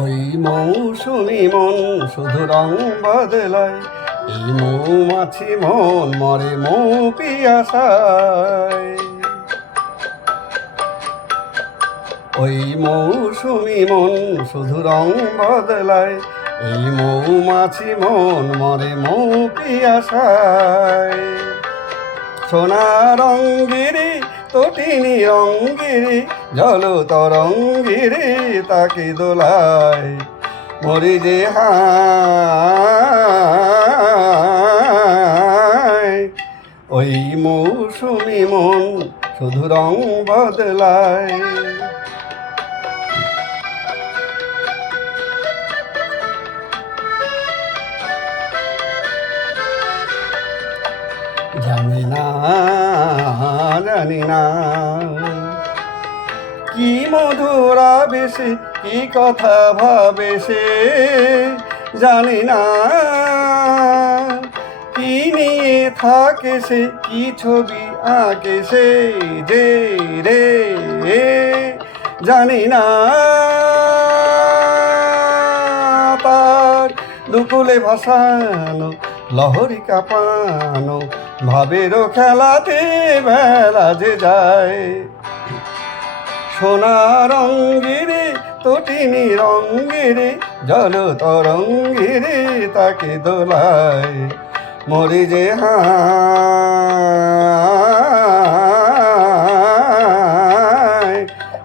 ওই মৌসুমি মন শুধু রং বদলায়, এই মৌমাছি মন মরে মৌ পিয়াসায়। ওই মৌসুমি মন শুধু রং বদলায়, এই মৌমাছি মন মরে মৌ পিয়াসায়। সোনা রঙ্গিরি তটিনী রঙ্গিরি জল তরঙ্গিরি তাকে দোলায়, মরি যে হায়। ওই মৌসুমি মন শুধু রং বদলায়। জানি না জানি না কি মধুর আবেশে কি কথা ভাবে সে, জানি না কি নিয়ে থাকে সে, কি ছবি আঁকে সে যে রে, জানি না তার দুকুলে ভাসানো লহরি কাঁপানো ভাবেরও খেলাতে বেলা যে যায়। সোনা রঙ্গিরে তটিনী রঙ্গিরে জল তরঙ্গিরে তাকে দোলায়, মরি যে হায়।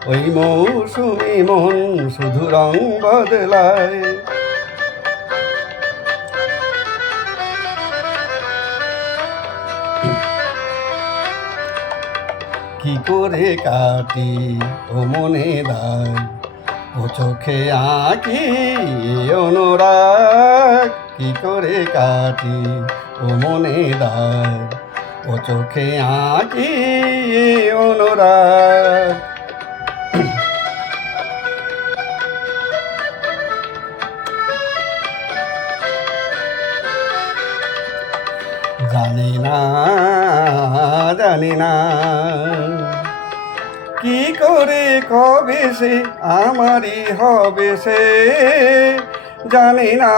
ওই মৌসুমি মন শুধু রং বদলায়। কি করে কাটি ও মনে দায়, ও চোখে আঁকি অনুরাগ। কি করে কাটি ও মনে দায়, ও চোখে আঁকি অনুরাগ। জানি না জানি না কি করে কবে সে আমারই হবে সে, জানি না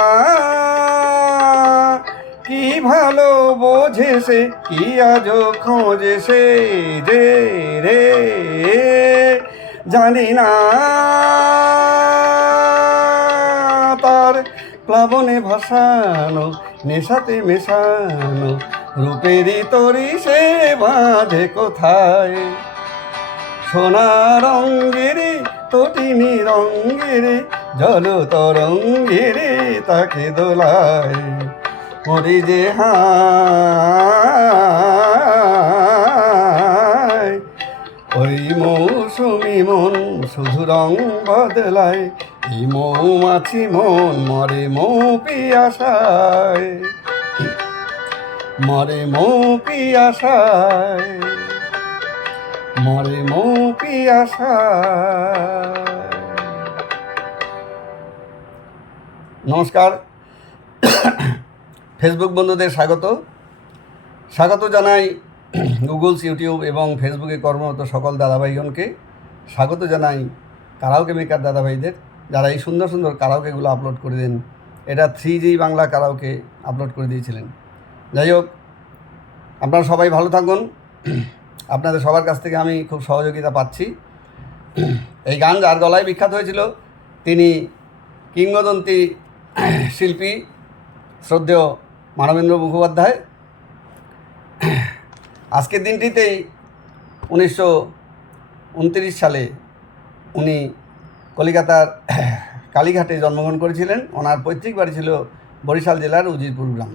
কি ভালো বোঝে সে, কি আজও খোঁজে সে যে রে, জানি না তার প্লাবনে ভাসানো নেশাতে মেশানো রূপেরই তরি সে বাঁধে কোথায়। সোনা রঙ্গিরে তটিনী রঙ্গিরে জল তরঙ্গিরে তাকে দোলায়, মরি যে হায়। ওই মৌসুমি মন শুধু রং বদলায়, এই মৌমাছি মন মরে মৌ পিয়াসায়, মরে মৌ পিয়াসায়, মরে মৌ পিয়াসায়। নমস্কার, ফেসবুক বন্ধুদের স্বাগত জানাই। গুগলস, ইউটিউব এবং ফেসবুকে কর্মরত সকল দাদাভাইগণকে স্বাগত জানাই। কারাওকে মেকার দাদাভাইদের, যারা এই সুন্দর সুন্দর কারাওকেগুলো আপলোড করে দেন। এটা 3G বাংলা কারাওকে আপলোড করে দিয়েছিলেন। যাই হোক, আপনারা সবাই ভালো থাকুন। আপনাদের সবার কাছ থেকে আমি খুব সহযোগিতা পাচ্ছি। এই গান যার গলায় বিখ্যাত হয়েছিল তিনি কিংবদন্তি শিল্পী শ্রদ্ধেয় মানবেন্দ্র মুখোপাধ্যায়। আজকের দিনটিতেই 1929 সালে উনি কলিকাতার কালীঘাটে জন্মগ্রহণ করেছিলেন। ওনার পৈতৃক বাড়ি ছিল বরিশাল জেলার উজিরপুর গ্রাম।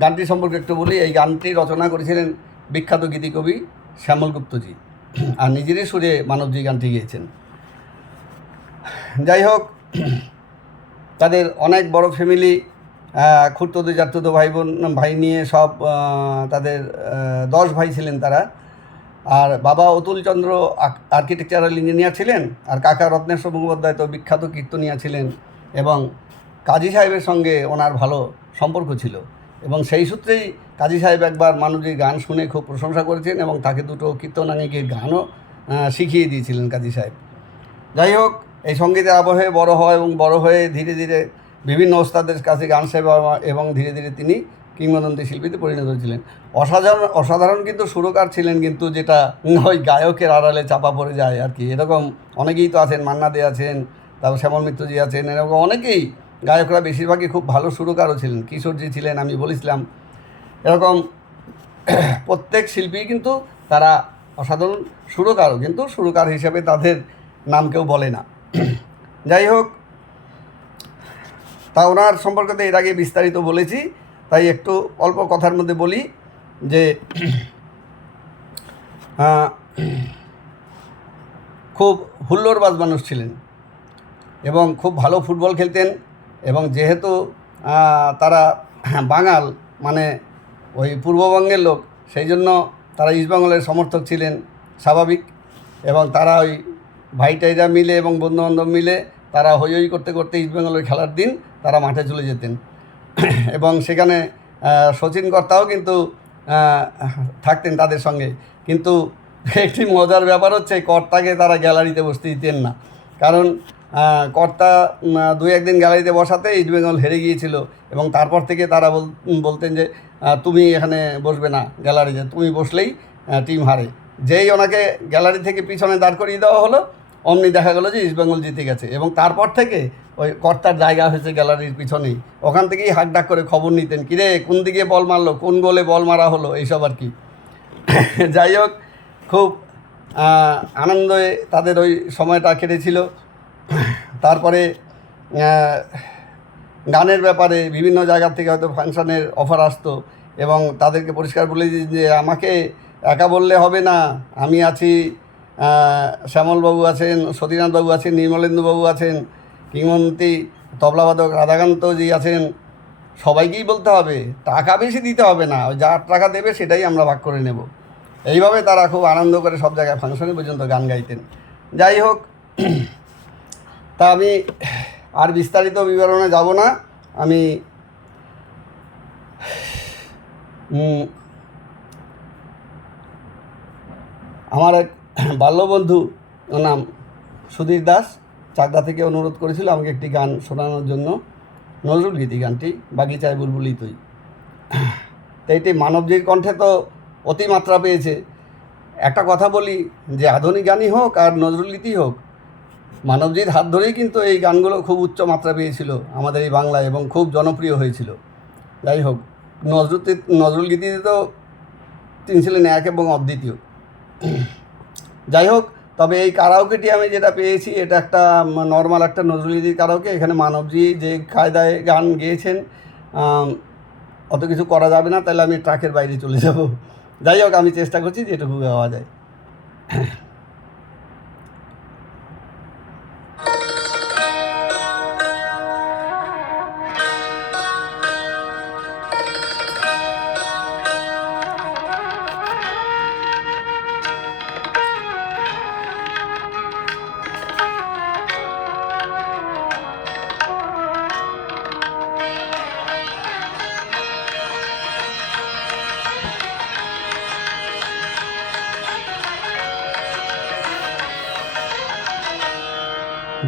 গানটি সম্পর্কে একটু বলি। এই গানটি রচনা করেছিলেন বিখ্যাত গীতিকবি শ্যামল গুপ্তজি, আর নিজেরই সুরে মানবজি গানটি গেয়েছেন। যাই হোক, তাদের অনেক বড় ফ্যামিলি, খুড়তুতো জাতুতো ভাই নিয়ে সব তাদের 10 ভাই ছিলেন তারা। আর বাবা অতুলচন্দ্র আর্কিটেকচারাল ইঞ্জিনিয়ার ছিলেন, আর কাকা রত্নেশ্বর মুখোপাধ্যায় তো বিখ্যাত কীর্তনিয়া ছিলেন, এবং কাজী সাহেবের সঙ্গে ওনার ভালো সম্পর্ক ছিল। এবং সেই সূত্রেই কাজী সাহেব একবার মানবজির গান শুনে খুব প্রশংসা করেছেন এবং তাকে দুটো কীর্তনাঙ্গিকের গানও শিখিয়ে দিয়েছিলেন কাজী সাহেব। যাই হোক, এই সঙ্গীতের আবহে বড় হয় এবং বড় হয়ে ধীরে ধীরে বিভিন্ন ওস্তাদের কাছে গান সেবা এবং ধীরে ধীরে তিনি কিংবদন্তি শিল্পীতে পরিণত হয়েছিলেন। অসাধারণ কিন্তু সুরকার ছিলেন, কিন্তু যেটা ওই গায়কের আড়ালে চাপা পড়ে যায় আর কি। এরকম অনেকেই তো আছেন, মান্না দে আছেন, তারপর শ্যামল মিত্রজি আছেন, এরকম অনেকেই গায়করা বেশিরভাগই খুব ভালো সুরকারও ছিলেন। কিশোরজি ছিলেন, আমি বলেছিলাম। এরকম প্রত্যেক শিল্পী কিন্তু তারা অসাধারণ সুরকারও, কিন্তু সুরকার হিসেবে তাদের নাম কেউ বলে না। যাই হোক, তা ওনার সম্পর্কে তো এর আগে বিস্তারিত বলেছি, তাই একটু অল্প কথার মধ্যে বলি যে খুব হুল্লোড়বাজ মানুষ ছিলেন এবং খুব ভালো ফুটবল খেলতেন। এবং যেহেতু তারা বাঙাল, মানে ওই পূর্ববঙ্গের লোক, সেই জন্য তারা ইস্টবেঙ্গলের সমর্থক ছিলেন, স্বাভাবিক। এবং তারা ওই ভাইটাইরা মিলে এবং বন্ধুবান্ধব মিলে তারা হই হই করতে করতে ইস্টবেঙ্গলের খেলার দিন তারা মাঠে চলে যেতেন। এবং সেখানে শচীন কর্তাও কিন্তু থাকতেন তাদের সঙ্গে। কিন্তু একটি মজার ব্যাপার হচ্ছে, কর্তাকে তারা গ্যালারিতে বসতে দিতেন না, কারণ কর্তা দু একদিন গ্যালারিতে বসাতে ইস্টবেঙ্গল হেরে গিয়েছিল এবং তারপর থেকে তারা বলতেন যে তুমি এখানে বসবে না গ্যালারিতে, তুমি বসলেই টিম হারে। যেই ওনাকে গ্যালারি থেকে পিছনে দাঁড় করিয়ে দেওয়া হলো, অমনি দেখা গেলো যে ইস্টবেঙ্গল জিতে গেছে। এবং তারপর থেকে ওই কর্তার জায়গা হয়েছে গ্যালারির পিছনেই। ওখান থেকেই হাঁকডাক করে খবর নিতেন, কিরে কোন দিকে বল মারলো, কোন গোলে বল মারা হলো, এইসব আর কি। যাই হোক, খুব আনন্দে তাদের ওই সময়টা কেটেছিল। তারপরে গানের ব্যাপারে বিভিন্ন জায়গা থেকে হয়তো ফাংশনের অফার আসতো এবং তাদেরকে পরিষ্কার বলে দিই যে আমাকে একা বললে হবে না, আমি আছি, শ্যামলবাবু আছেন, সতীনাথবাবু আছেন, নির্মলেন্দুবাবু আছেন, কিংবদন্তি তবলাবাদক রাধাকান্তজি আছেন, সবাইকেই বলতে হবে, টাকা বেশি দিতে হবে না, ওই যার টাকা দেবে সেটাই আমরা ভাগ করে নেব। এইভাবে তারা খুব আনন্দ করে সব জায়গায় ফাংশনে পর্যন্ত গান গাইতেন। যাই হোক, তা আমি আর বিস্তারিত বিবরণে যাব না। আমি আমার এক বাল্যবন্ধু, নাম সুধীর দাস, চাকদা থেকে অনুরোধ করেছিল আমাকে একটি গান শোনানোর জন্য, নজরুল গীতি গানটি, বাগিচায় বুলবুলি তুই। তো এটি মানবজির কণ্ঠে তো অতিমাত্রা পেয়েছে। একটা কথা বলি যে আধুনিক গানই হোক আর নজরুল গীতি হোক, মানবজির হাত ধরেই কিন্তু এই গানগুলো খুব উচ্চ মাত্রা পেয়েছিল আমাদের এই বাংলায় এবং খুব জনপ্রিয় হয়েছিল। যাই হোক, নজরুল গীতিতে তো তিনি ছিলেন এক এবং অদ্বিতীয়। যাই হোক, তবে এই কারাওকেটি আমি যেটা পেয়েছি, এটা একটা নর্মাল একটা নজরুল গীতির কারাওকে। এখানে মানবজি যে কায়দায় গান গেয়েছেন, অত কিছু করা যাবে না, তাহলে আমি ট্র্যাকের বাইরে চলে যাব। যাই হোক, আমি চেষ্টা করছি যেটুকু গাওয়া যায়।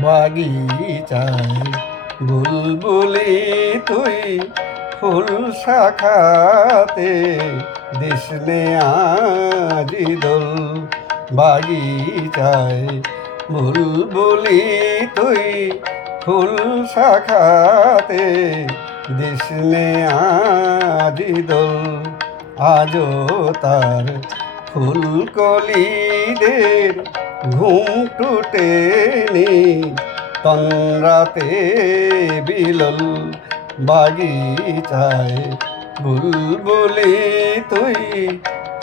বাগিচায় বুলবুলি তুই, ফুল শাখাতে দিসনে আজি দোল। বাগিচায় বুলবুলি তুই, ফুল শাখাতে দিসনে আজি দোল। আজও তার ফুলকলিদের ঘুম টুটেনি, তন্রাতে বিলল। বাগিচায় বুলবুলি তুই,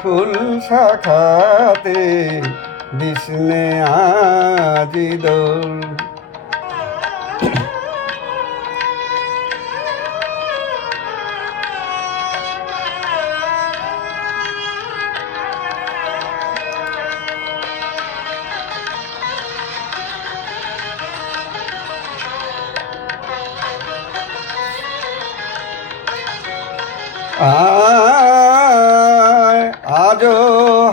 ফুল শাখাতে দিসনে আজি দোল। আজও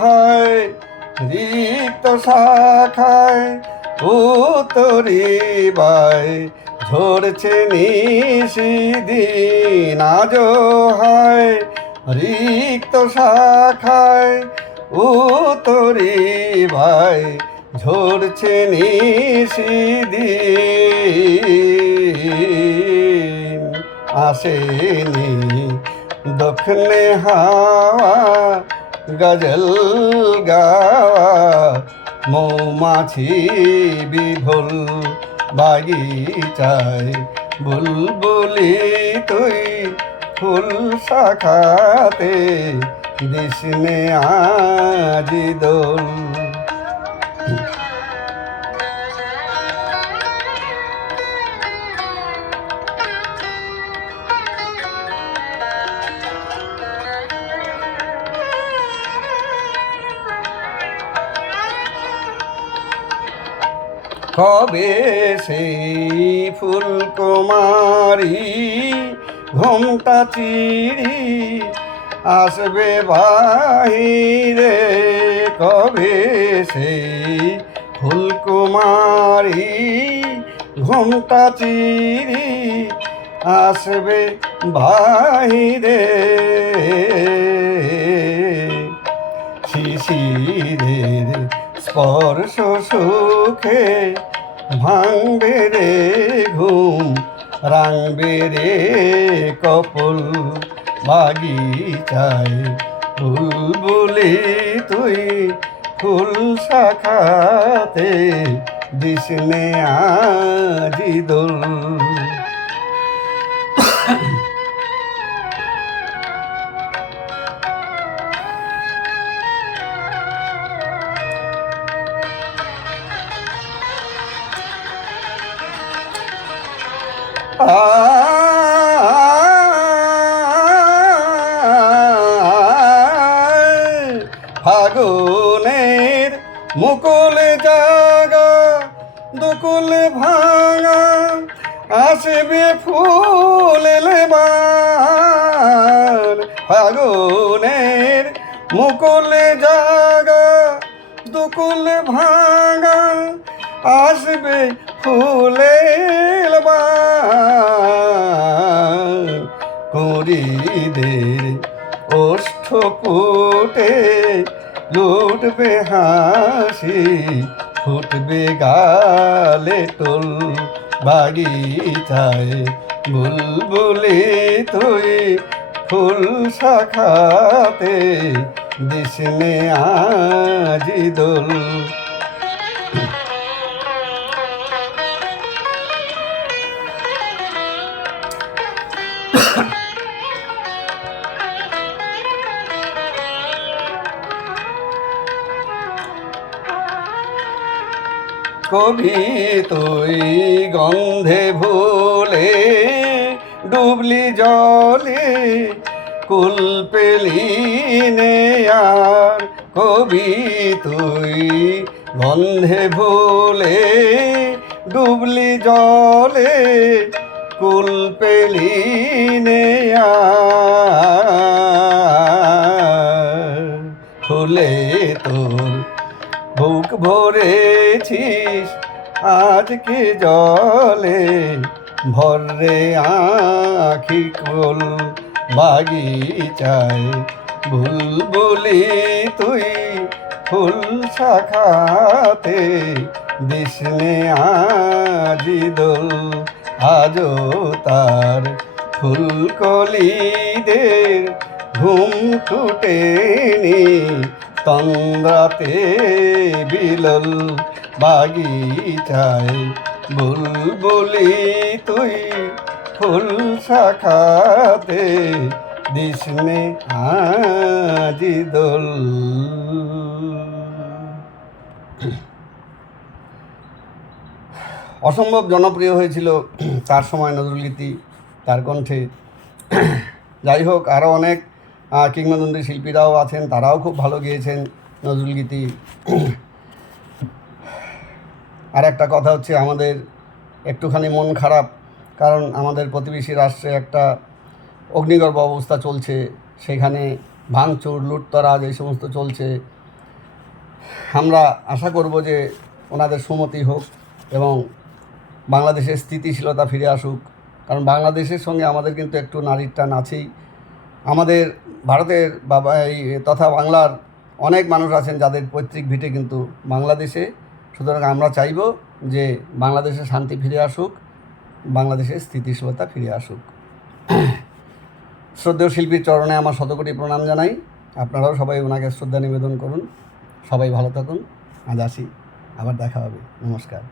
হয় রিক্ত শাখায় উত্তরি বাই ঝরছে নিশিদিন আজ হয় রিক্ত শাখায় উত্তরি বাই ঝরছে নিশিদিন আসেনি দক্ষিণে হাওয়া গজল গাওয়া মৌমাছি বিভোল বাগিচায় বুলবুলি তুই ফুল শাখাতে দিসনে আজি দোল। কবে সেই ফুলকুমারী ঘোমটা চিরি আসবে বাহিরে কবে সেই ফুলকুমারী ঘোমটা চিরি আসবে বাহিরে শিশিরের স্পর্শ সুখে ভাঙবে রে ঘুম রাঙবে রে কপল বাগিচায় বুলবুলি তুই ফুল শাখাতে দিসনে আজি দোল। ফাগুনের মুকুল জাগা দুকুল ভাঙা আসবে ফুল লেবার ফাগুনের মুকুল জাগা দুকুল ভাঙা আসবে ফুলের কুড়িদের ওষ্ঠ পুটে লুটবে হাসি ফুটবে গালে টোল বাগিচায় বুলবুলি তুই ফুল শাখাতে দিসনে আজি দোল। কবি তুই গন্ধে ভুলে ডুবলি জলে কুল পেলি নে আর কবি তুই গন্ধে ভুলে ডুবলি জলে কুল পেলি নে আর ফুলে তোর বুক ভরেছিস আজকে জলে ভরে আখি কোল বাগিচায় বুলবুলি তুই ফুল শাখাতে দিসনে আজি দোল আজও তার ফুলকলিদের ঘুম টুটেনি তন্দ্রাতে বিলল বাগিচায় বুলবুলি তুই ফুল শাখাতে দিসনে আজি দোল। অসম্ভব জনপ্রিয় হয়েছিল তার সময় নজরুলগীতি তার কণ্ঠে। যাই হোক, আরও অনেক কিংবদন্তি শিল্পীরাও আছেন, তারাও খুব ভালো গেয়েছেন নজরুলগীতি। আর একটা কথা হচ্ছে, আমাদের একটুখানি মন খারাপ, কারণ আমাদের প্রতিবেশী রাষ্ট্রে একটা অগ্নিগর্ভ অবস্থা চলছে, সেখানে ভাঙচুর লুটতরাজ এই সমস্ত চলছে। আমরা আশা করব যে ওনাদের সুমতি হোক এবং বাংলাদেশের স্থিতিশীলতা ফিরে আসুক। কারণ বাংলাদেশের সঙ্গে আমাদের কিন্তু একটু নারীর টান আছেই। আমাদের ভারতের এই তথা বাংলার অনেক মানুষ আছেন যাদের পৈতৃক ভিটে কিন্তু বাংলাদেশে। সুতরাং আমরা চাইব যে বাংলাদেশে শান্তি ফিরে আসুক, বাংলাদেশের স্থিতিশীলতা ফিরে আসুক। শ্রদ্ধেয় শিল্পীর চরণে আমার শতকোটি প্রণাম জানাই। আপনারাও সবাই ওনাকে শ্রদ্ধা নিবেদন করুন। সবাই ভালো থাকুন। আজ আসি, আবার দেখা হবে। নমস্কার।